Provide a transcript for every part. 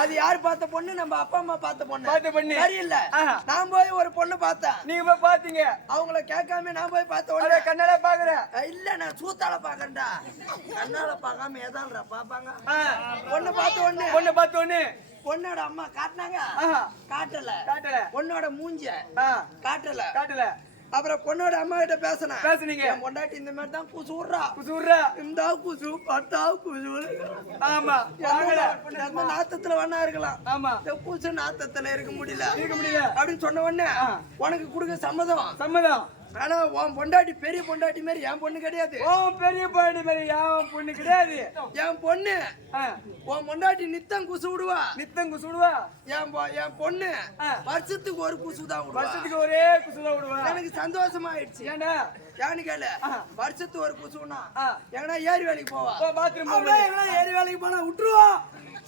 அது யாரு பார்த்த பொண்ணு? நம்ம அப்பா அம்மா பார்த்த பொண்ணு சரியில்ல. நான் போய் ஒரு பொண்ணு பார்த்தேன். நீங்க போய் பாத்தீங்க? அவங்கள கேட்காம நான் போய் பார்த்த உடனே கண்ணால பாக்குறேன். இல்ல நான் சூத்தால பாக்குறேன்டா. கண்ணால பார்க்காம ஏதால்ரா பாப்பாங்க. பொண்ணு பார்த்த உடனே பொண்ணோட அம்மா காட்டினாங்க, காட்டல. பொண்ணோட மூஞ்ச காட்டல. அப்புறம் பொண்ணோட அம்மா கிட்ட பேசுனீங்க. பொண்டாட்டி இந்த மாதிரி தான் குசுறா இந்த குசு பட்டா குசு. ஆமா, நாத்தத்துல வேணா இருக்கலாம். ஆமா, குசு நாத்தத்துல இருக்க முடியல அப்படின்னு சொன்ன உடனே உனக்கு கொடுக்க சம்மதம். ஆனா உன் பொண்டாட்டி பெரிய பொண்டாட்டி மாதிரி என் பொண்ணு கிடையாது. பெரிய பொண்டாட்டி மாதிரி என் பொண்ணு கிடையாது. என் பொண்ணு உன் பொண்டாட்டி நித்தம் குசு விடுவா. என் பொண்ணு வருஷத்துக்கு ஒரு குசு தான் விடுவா. வருஷத்துக்கு ஒரே குசு தான் விடுவா. எனக்கு சந்தோஷமா ஆயிடுச்சு. ஏன்னு கேளு, வருஷத்துக்கு ஒரு குசுனா எங்கன்னா ஏரி வேலைக்கு போவா. பாத்ரூம் எங்கன்னா ஏரி வேலைக்கு போனா விட்டுருவா.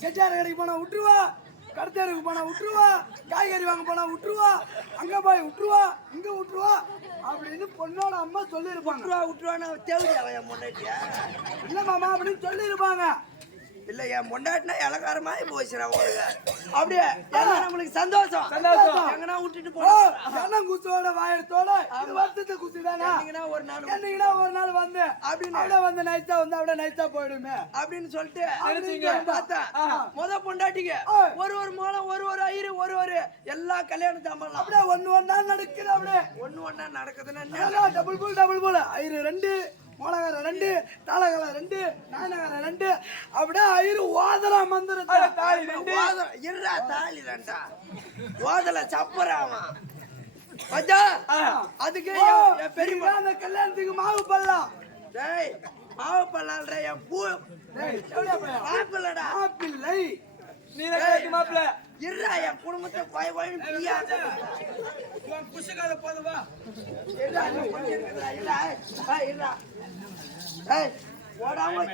செட்டார கடைக்கு போனா விட்டுருவா. கடத்தேருக்கு போனா விட்டுருவா. காய்கறி வாங்க போனா விட்டுருவா. அங்க போய் விட்டுருவா, இங்க விட்டுருவா அப்படின்னு பொண்ணோட அம்மா சொல்லிருப்பாங்க. விட்டுருவான்னு தேவையா என் பொண்டாட்டியா? இல்ல மாமா அப்படின்னு சொல்லிருப்பாங்க. இல்ல என் பொண்டாட்டினா இலக்காரமா போச்சுடா உங்களுக்கு. அப்படியே நம்மளுக்கு சந்தோஷம். எங்கன்னா விட்டுட்டு போனா குச்சோட வாயத்தோட வருஷத்து குச்சி தானே. ஒரு நாள் வந்து அப்படின்னு வந்து நைஸா வந்து அப்படியே நைஸா போயிடுமே அப்படின்னு சொல்லிட்டு பார்த்தா முத பொண்டாட்டிக்கு ஒரு மூலம் ஒரு ஐயரு ஒரு எல்லா கல்யாண சாமான் அப்படியே ஒண்ணா நடக்குது. அப்படியே ஒண்ணா நடக்குதுன்னா டபுள் போல ஐயரு 2, மோளகார 2, தாளகார 2, நாயனகார 2 அப்படியே ஐயரு ஓதலா மந்திர தாலி 2 இருடா தாலி 2 ஓதல சப்பராமா பஜா. அதுக்கு பெரியமா அந்த கல்யாணத்துக்கு மாவு பல்லாம். டேய் மாவு பல்லால்ற என் பூ. டேய் மாப்பிள்ளடா. மாப்பிள்ளை நீ கேக்கு மாப்பிள்ள. இருடா என் குடும்பத்தை வாய் பிரியா. உன் குஷிகால போதுவா. இருடா இருடா. ஏய் ஓடாம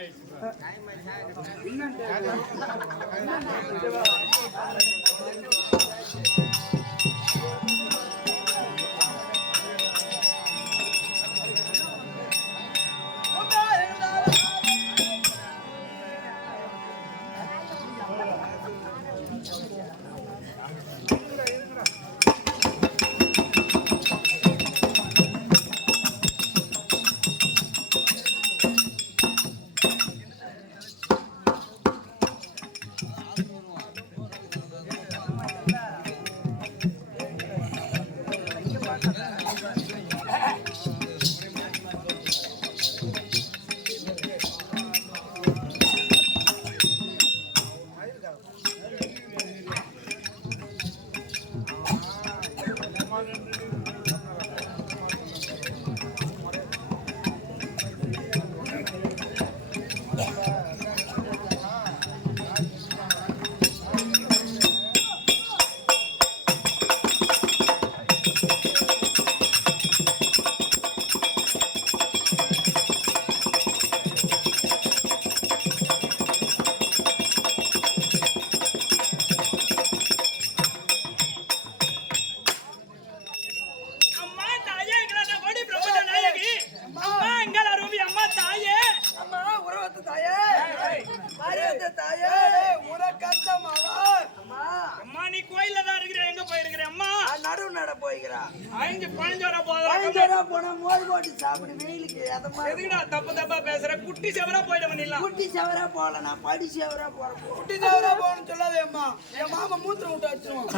தப்பா பேசுற. குட்டி செவரா போயிட பண்ணிடலாம். குட்டி செவரா போல நான் படி செவரா போறேன். குட்டி செவரா போகணும்னு சொல்லாதே அம்மா. என் மாமா மூத்திரம் விட்டு அடிச்சிருவான்.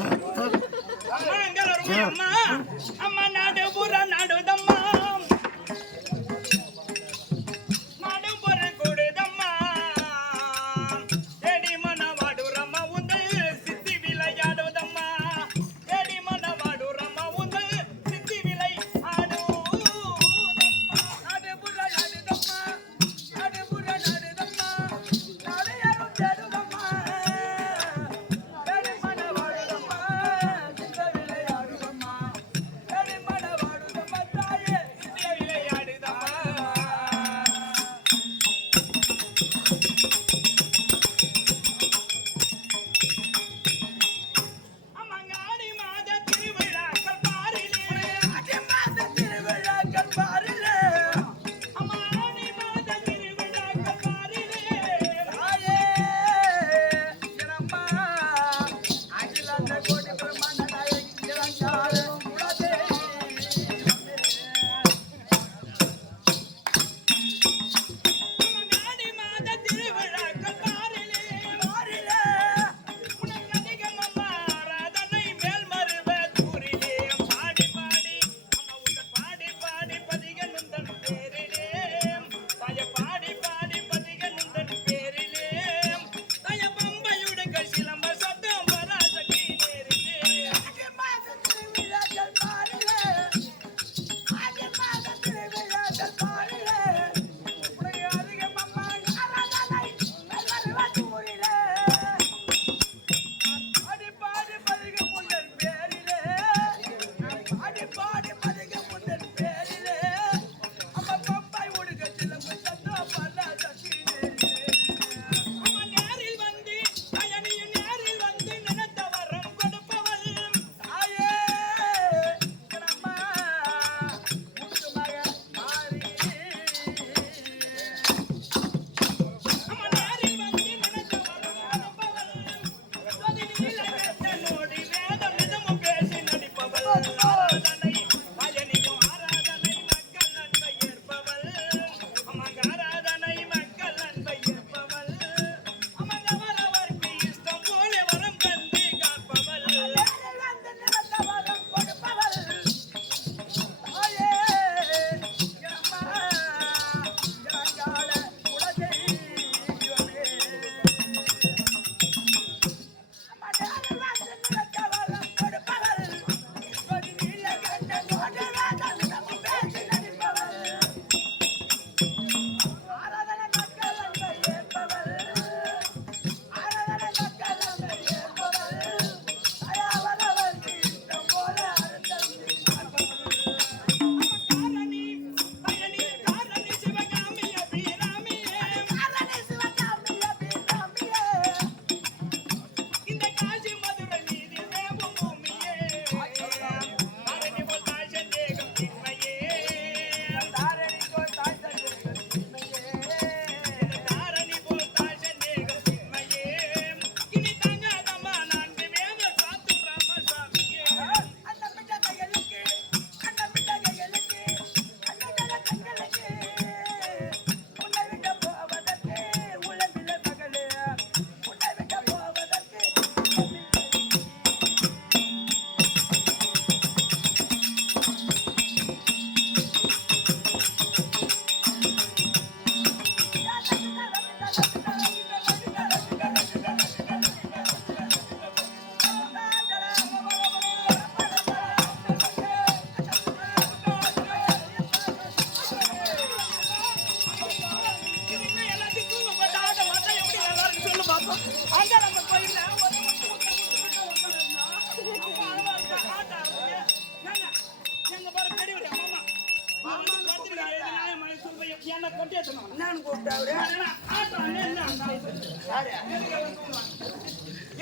அம்மா எங்க வருவீங்க அம்மா? அம்மா நாடு பூரா நாடுதம்மா. நாடு பூரா கூடுதம்மா. ஏடி மனவாடு ரம்மா உந்து சித்தி விளையாடுதம்மா. ஏடி மனவாடு ரம்மா உந்து சித்தி விளையாடு. Ready,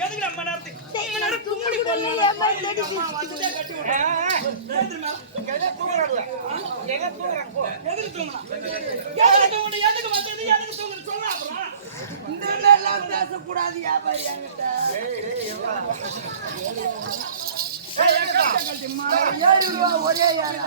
எதுக்கு நம்ம நேரத்துக்கு ரொம்ப நேரம் தும்முடி போடணும் அம்மா வந்துட்டே கட்டி விடுறேன் எதுக்கு தூங்குறாங்க எதுக்கு வந்தது எதுக்கு தூங்குறது சொல்ல அப்புறம் இந்த மாதிரிலாம் பேசக்கூடாது வியாபாரி என்கிட்ட. 7 ரூபா ஒரே ஏறா.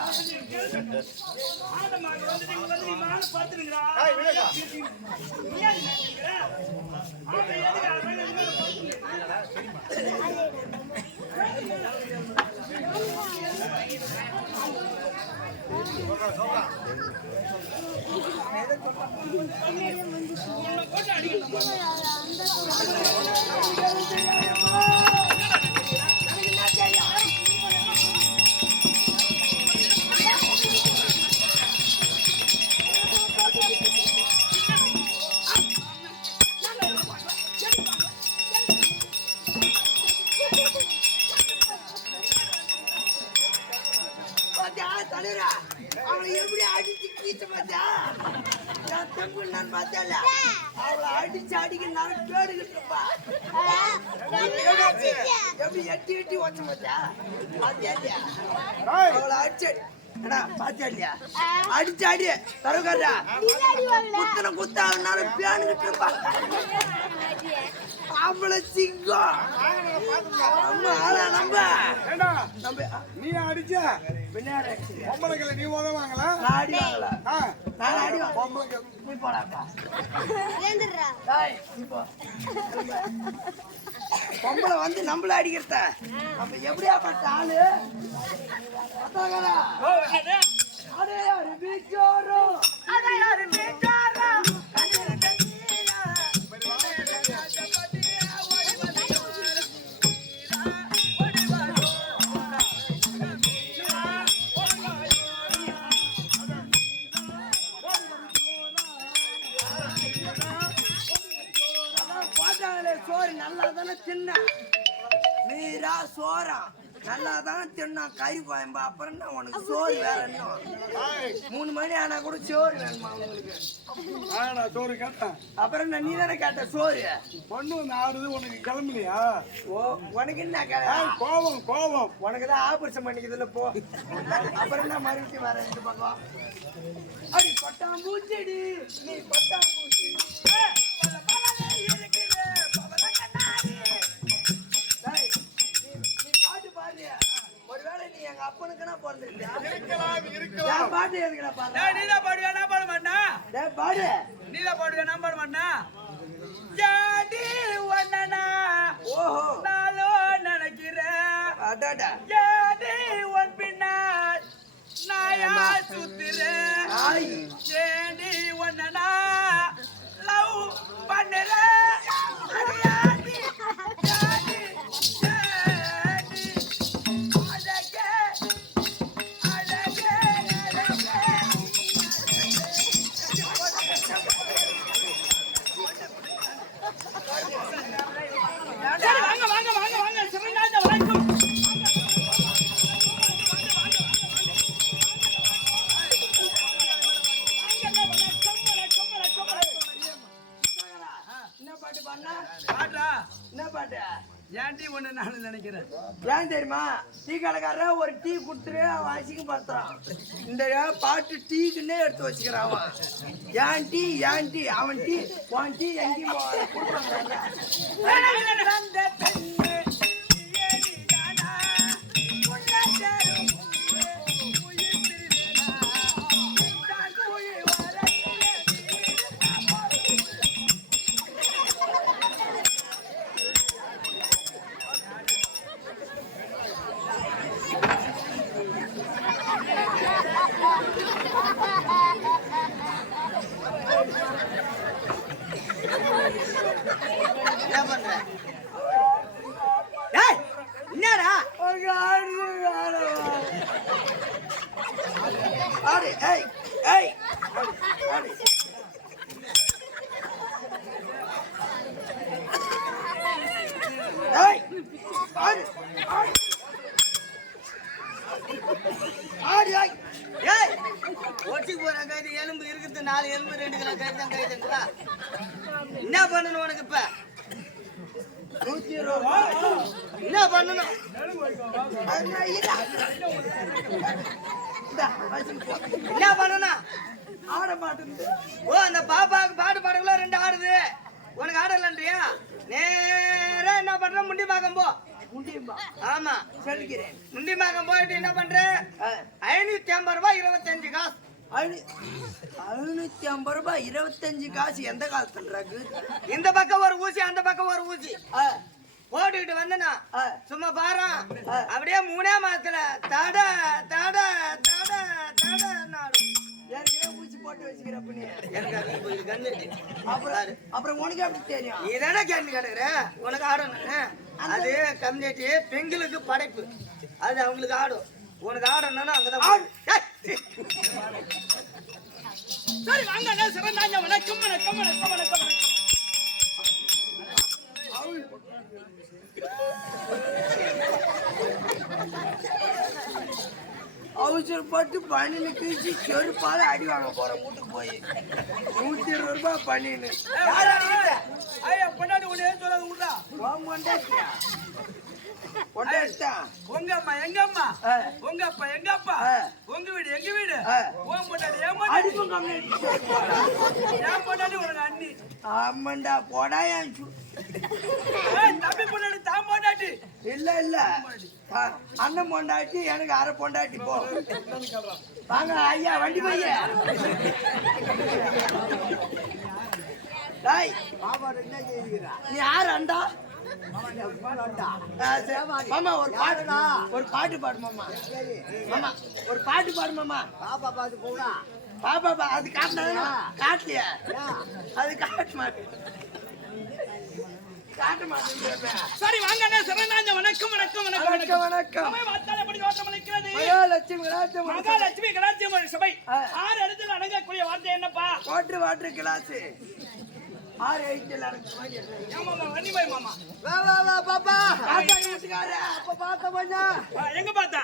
அவளை எப்படி அடிச்சு கீச்ச பாத்தியா? நான் தம்பு நான் பார்த்தேன். அவளை அடிச்சு அடிக்கிறாரு கேடுகிட்டுப்பா. எப்படி எட்டி எட்டி வச்ச பாத்தியா? பாத்தியா அவளை அடிச்சு பாத்தியா இல்லையா? அடிச்சு அடி தரகாரா குத்தன குத்தாலும் பேணுகிட்டு இருப்பா. அவளை சிங்கம் நம்ம ஆளா நம்ப நீ அடிச்ச பின்னாடி பொம்பளைகளை நீ உதவாங்களா? நான் அடி வாங்கல. நான் அடி வாங்க. பொம்பளைகள் நீ போடாப்பா. பொம்பளை வந்து நம்மள அடிக்கிறத நம்ம எப்படியா பட்ட ஆளு? அடே யாரு பிச்சோரோ அடே யாரு பிச்சோரோ சோறு நல்லா தானே தின்ன மீரா சோறா நல்லா தானே தின்னா கறி பாயம்பா. அப்புறம் என்ன உனக்கு சோறு வேற என்ன? 3 மணி ஆனா கூட சோறு வேணுமா உங்களுக்கு? நான் சோறு கேட்டேன். அப்புறம் என்ன நீ தானே கேட்ட சோறு? பொண்ணு வந்து ஆடுது உனக்கு கிளம்பலையா? ஓ உனக்கு என்ன கோபம் கோபம் உனக்கு தான் ஆபரேஷன் பண்ணிக்கிறதுல போ. அப்புறம் என்ன மறுபடியும் வர இந்த பக்கம் அடி பட்டாம்பூச்செடி நீ பட்டாம்பூச்சி ஒருவேளை நீ எங்க அப்பனுக்குனா பிறந்திருக்கியா? பாட்டு எதுக்குடா பாடு? நீதான் பாடுவியா நான் பாட மாட்டேன். பாடு நீதான் பாடுவியா நான் பாட மாட்டேன். ஜாடி ஒன்னா ஓஹோ நாளோ நினைக்கிறேன் அடாடா ஜாடி ஒன் பின்னால் நாயா சுத்துறேன் ஜேடி ஒன்னா லவ் பண்ணுறேன் ஏன்டி ஒண்ணு நான் நினைக்கிறேன். ஏன் தெரியுமா? டீ கடைக்காரர ஒரு டீ குடுத்துரு அவன் அசிங்கம் படுத்துறான். இந்த பாட்டு டீக்குன்னே எடுத்து வச்சுக்கிறான் அவன். ஏன் டீ அவன் டீ உன் டீ எங்கேயும் கொடுக்குறாங்க. என்னடா ஆடு ஏய் ஏய் ஆடு ஏய் ஆடு ஆடு ஆடு ஏய் ஓட்டிக்கு போற கைது எலும்பு இருக்குது 4 எலும்பு 2 கிலோ கைது தான் கைதுங்களா என்ன பண்ணணும் உனக்கு இப்ப 120 ரூபா. என்ன பண்ணணும்? என்ன பண்ணணும்? ஆட மாட்டேங்குது. ஓ, அந்த பாப்பாவுக்கு பாட்டு பாடுங்களா 2 ஆடுது, உனக்கு ஆடலன்றியா? நேரா என்ன பண்ற, முண்டிமாக்கம் போ. முண்டியம்மா? ஆமா, சொல்லிக்கிறேன். முண்டிமாக்கம் போயிட்டு என்ன பண்ற, 550 ரூபாய் 25 காசு. 550 ரூபாய் 25 காசு எந்த காலத்துல? இந்த பக்கம் ஒரு ஊசி, அந்த பக்கம் ஒரு ஊசி போட்டுக்கிட்டு வந்தனா சும்மா பாரு, அப்படியே 3 மாசத்துல தட தட தட தட நாடும். ஊசி போட்டு வச்சுக்கிறப்ப அப்புறம் உனக்கு அப்படி தெரியும்? நீ தானே கேள்வி கேட்டுக்கிற, உனக்கு ஆடணும். அது கம்யூனிட்டி பெண்களுக்கு படைப்பு, அது அவங்களுக்கு ஆடும். உனக்கு ஆடணும்னா அங்கதான். சரி வாங்க, சிறந்தாங்க. வணக்கம் வணக்கம் வணக்கம் வணக்கம் வணக்கம். அவசரப்பட்டு பணினு கீழ்ச்சி செருப்பால அடி வாங்க போற வீட்டுக்கு போய் 120 ரூபாய் பண்ணின்னு பொண்டாட்டி ஒண்ணு சொல்லாது விடா. உங்க அம்மா எங்க அம்மா, உங்க அப்பா எங்க அப்பா, உங்க வீடு எங்க வீடு, உன் பொண்டாட்டி என் பொண்டாட்டி உனக்கு அண்ணி. ஆமாண்டா போடா. என் தம்பி பொண்டாட்டி தான் பொண்டாட்டி இல்ல இல்ல, அண்ணன் பொண்டாட்டி எனக்கு அரை பொண்டாட்டி. போ வாங்க ஐயா, வண்டி பைய. நீ யார் அண்டா? மாமா ஒரு பாட்டு பாடு மாமா. மாமா ஒரு பாட்டு பாடு மாமா. பாப்பா பாத்து போடா. பாப்பா அது காட்டினா காட்டலையா? அது காட்ட மாட்டேன், காட்ட மாட்டேன். சரி வாங்க, சிறந்தாங்க. வணக்கம் வணக்கம் வணக்கம் வணக்கம் வணக்கம். மகாலட்சுமி கலாச்சார சபை 6 இடத்துல அடங்கக்கூடிய வார்த்தை என்னப்பா? வாட்டர் கிளாஸ் 6 இடத்துல வன்னிபாய் மாமா. பாப்பா அப்ப பார்த்த கொஞ்சா எங்க பார்த்தா?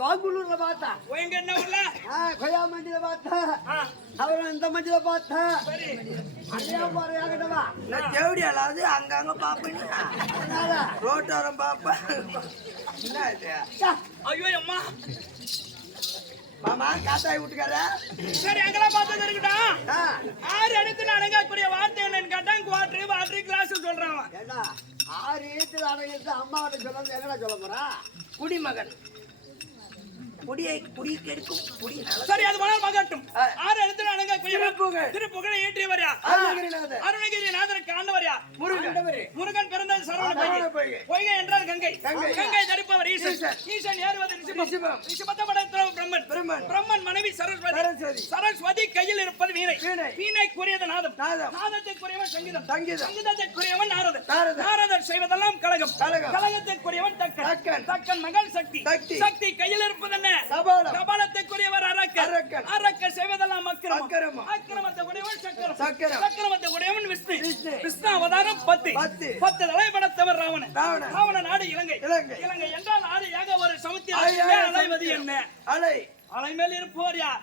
பாங்குலூர்ல பார்த்தா. எங்க என்ன ஊர்ல? கொய்யா மண்டியில பார்த்தா. அப்புறம் இந்த மண்டியில பார்த்தா. தேவடியாலாவது அங்கங்க பாப்பேன், ரோட்டோரம் பாப்பேன். என்ன இது? ஐயோ அம்மா. மாமா காத்தாய் விட்டுக்கார. சரி அங்கெல்லாம் பார்த்தது இருக்கட்டும். 6 இடத்துல அடங்கக்கூடிய வார்த்தை என்னன்னு கேட்டா வாட்டர் கிளாஸ் சொல்றாங்க. 6 இடத்துல அடங்கிறது அம்மாவிட்ட சொல்ல எங்கடா சொல்ல போறா? குடிமகன் குடி கெடுக்கும் குடி. சரி அது மணல் மகட்டும். 6 இடத்துல அடங்கக்கூடிய திருப்புகழை ஏற்றியவர் யார்? அருணகிரிநாதருக்கு ஆண்டவர் யார்? முருகன் பிறந்தது சரவண பொய்கை. பொய்கை என்றால் கங்கை. கங்கை தடுப்பவர் ஈசன். ஈசன் ஏறுவது ரிஷபம். ரிஷபத்தை படைத்தவர் பிரம்மன். பிரம்மன் மனைவி சரஸ்வதி. சரஸ்வதி கையில் இருப்பது வீணை. வீணைக்குரியது நாதம். நாதத்திற்குரியவன் சங்கீதம். சங்கீதத்திற்குரியவன் நாரதன். நாரதர் செய்வதெல்லாம் கலகம். கலகத்திற்குரியவன் தக்கன். தக்கன் மகள் சக்தி. சக்தி கையில் இருப்பது என்ன? கபாலத்திற்குரியவர் அரக்கன். அரக்கன் செய்வதெல்லாம் அக்கிரமம். அக்கிரமத்திற்குரியவன் சக்கரம். சக்கரமத்திற்குரியவன் விஷ்ணு. விஷ்ணு அவதாரம் 10 தலை படைத்தவர் ராவணன். ராவண நாடு இலங்கை. இலங்கை என்றால் நாடு ஒரு சமுத்திரம். அலைவது என்ன? அலை மேல் இருப்பவர் யார்?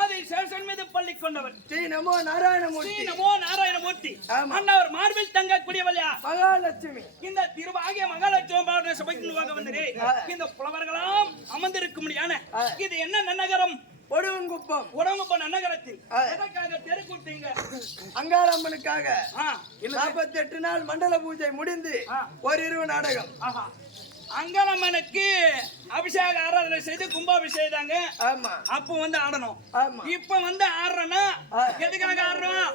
ஆதிசேஷன் மீது பள்ளி கொண்டவர். ஸ்ரீ நமோ நாராயணமூர்த்தி. அண்ணவர் மார்பில் தங்கக்கூடியவள் யார்? மகாலட்சுமி. இந்த திருவாகிய மகாலட்சுமி சபைக்கு வந்தது. இந்த புலவர்களாம் அமர்ந்திருக்கும்படியான இது என்ன நன்னகரம்? ஒடுவங்குப்பம் நன்னகரத்தில் எதற்காக தெருக்கூட்டீங்க? அங்காளம்மனுக்காக 48 நாள் மண்டல பூஜை முடிந்து ஒரு இரவு நாடகம். அங்காளம்மனுக்கு அபிஷேக ஆராதனை செய்து கும்பாபிஷேகம். அப்ப ஆடணும். இப்ப ஆடுறோம்னா எதுக்காக ஆடுறோம்?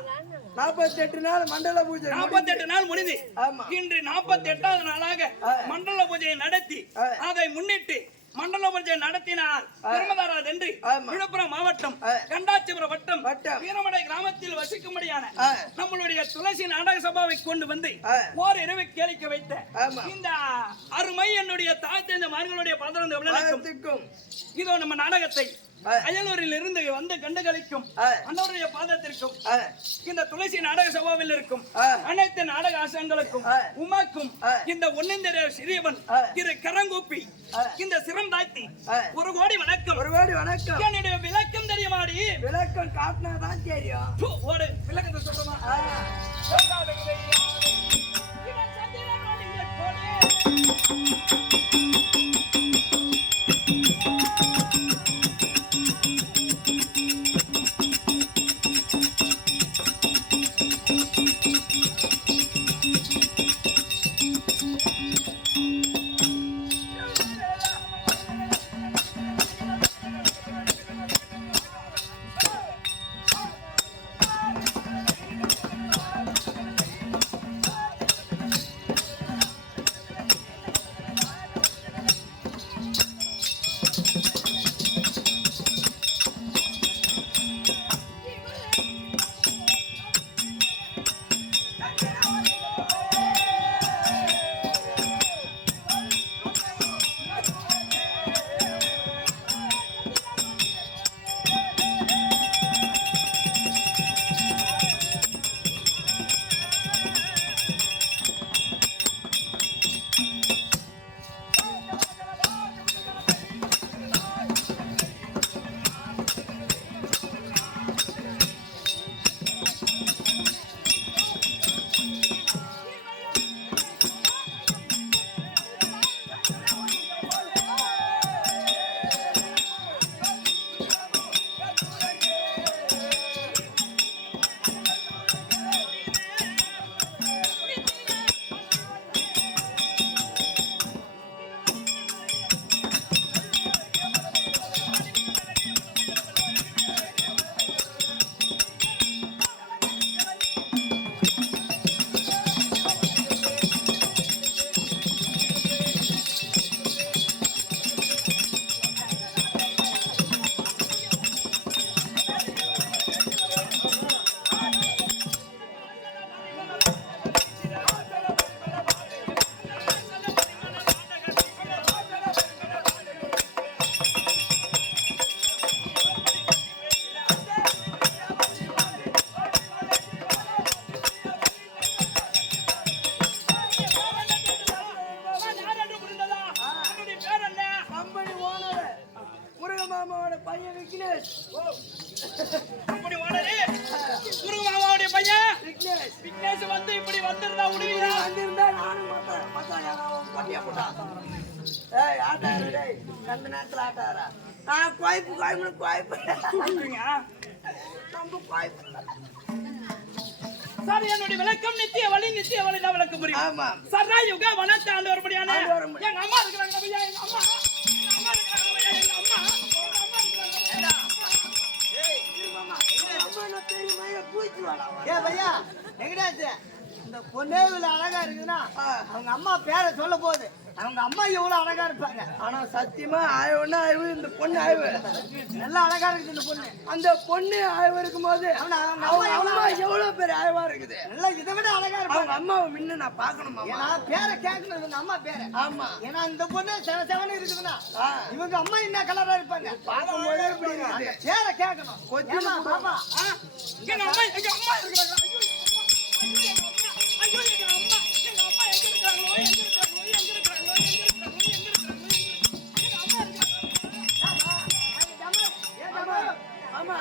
48 நாள் மண்டல பூஜை. 48 நாள் முடிந்து இன்று 48வது நாளாக மண்டல பூஜையை நடத்தி அதை முன்னிட்டு மண்டல பூஜை நடத்தினார் பெருமதாராஜ் என்று விழுப்புரம் மாவட்டம் கண்டாச்சிபுரம் வட்டம் வீரமடை கிராமத்தில் வசிக்கும்படியான நம்மளுடைய துளசி நாடக சபாவை கொண்டு வந்து ஓரிரவு கேளிக்க வைத்த இந்த அருமை என்னுடைய தாய் தந்த மார்களுடைய பாதம் இதோ நம்ம நாடகத்தை அயலூரில் இருந்து வந்து கண்டுகளிக்கும் அன்னவருடைய பாதத்திற்கும் இந்த துளசி நாடக சபாவில் இருக்கும் அனைத்து நாடக ஆசங்களுக்கும் உமாக்கும் இந்த ஒன்னிந்திர சிறியவன் திரு கரங்கூப்பி இந்த சிரம் தாய்த்தி 1 கோடி வணக்கம். என்னுடைய விளக்கம் தெரியுமாடி? விளக்கம் காட்டினாதான் தெரியும். விளக்கத்தை சொல்றமா? ஏய் ஆட்டாரு டேய் கண்ட நேரத்துல ஆட்டாரா குழப்பு குழம்பு குழப்பு ரொம்ப குழப்பு சார் என்னுடைய விளக்கம் நித்திய வழி தான் விளக்க முடியும். ஆமா சர்ரா யுக வனத்தை ஆண்டு வரும்படியான ஆண்டு வர முடியும். எங்க அம்மா இருக்கிறாங்க பையா, எங்க அம்மா இருக்கிறாங்க பையா, எங்க அம்மா இருக்கிறாங்க. ஏ பையா எங்கடாச்சு இந்த பொண்ணே இவ்வளவு அழகா இருக்குதுன்னா அவங்க அம்மா பேரை சொல்ல போகுது. அவங்க அம்மா எவ்வளவு அழகா இருப்பாங்க. ஆனா சத்தியமா ஆய்வுன்னா ஆய்வு இந்த பொண்ணு ஆய்வு நல்லா அழகா இருக்குது இந்த பொண்ணு. அந்த பொண்ணு ஆய்வு இருக்கும்போது அவங்க அவங்க அம்மா எவ்வளவு பேர் ஆய்வா இருக்குது. நல்லா இதை விட அழகா அவங்க இருப்பாங்க. அம்மாவை முன்ன நான் பார்க்கணுமா? ஏன்னா பேரை கேட்கணும் இவங்க அம்மா பேரை. ஆமா ஏன்னா இந்த பொண்ணு செவனு இருக்குதுன்னா இவங்க அம்மா என்ன கலரா இருப்பாங்க. பார்க்கும்போதே இப்படி இருக்குது. அந்த பேரை கேட்கணும். ஏம்மா பாப்பா எங்க அம்மா இருக்கிறாங்க. ஐயோ எங்க அம்மா, ஐயோ எங்க அம்மா, எங்க அம்மா எங்க இருக்கிறாங்களோ, எங்க இருக்கிறாங்களோ, எங்க இருக்கிறாங்களோ, எங்க இருக்கிறாங்களோ, எங்க அம்மா இருக்கிறாங்க. ஆமா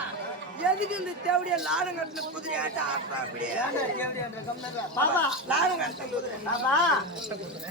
எதுக்கு இந்த தேவடியா லாடம் கட்டின குதிரை ஆட்டம் ஆடுறா அப்படியே பாப்பா லாடம் கட்டின குதிரை பாப்பா